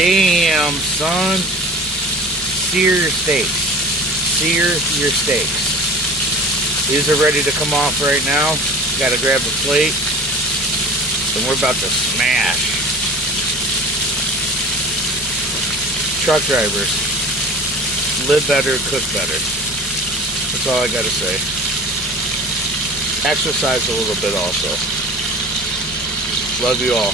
Damn, son. Sear your steaks. Sear your steaks. These are ready to come off right now. Gotta grab a plate. And we're about to smash. Truck drivers, live better, cook better. That's all I gotta say. Exercise a little bit also. Love you all.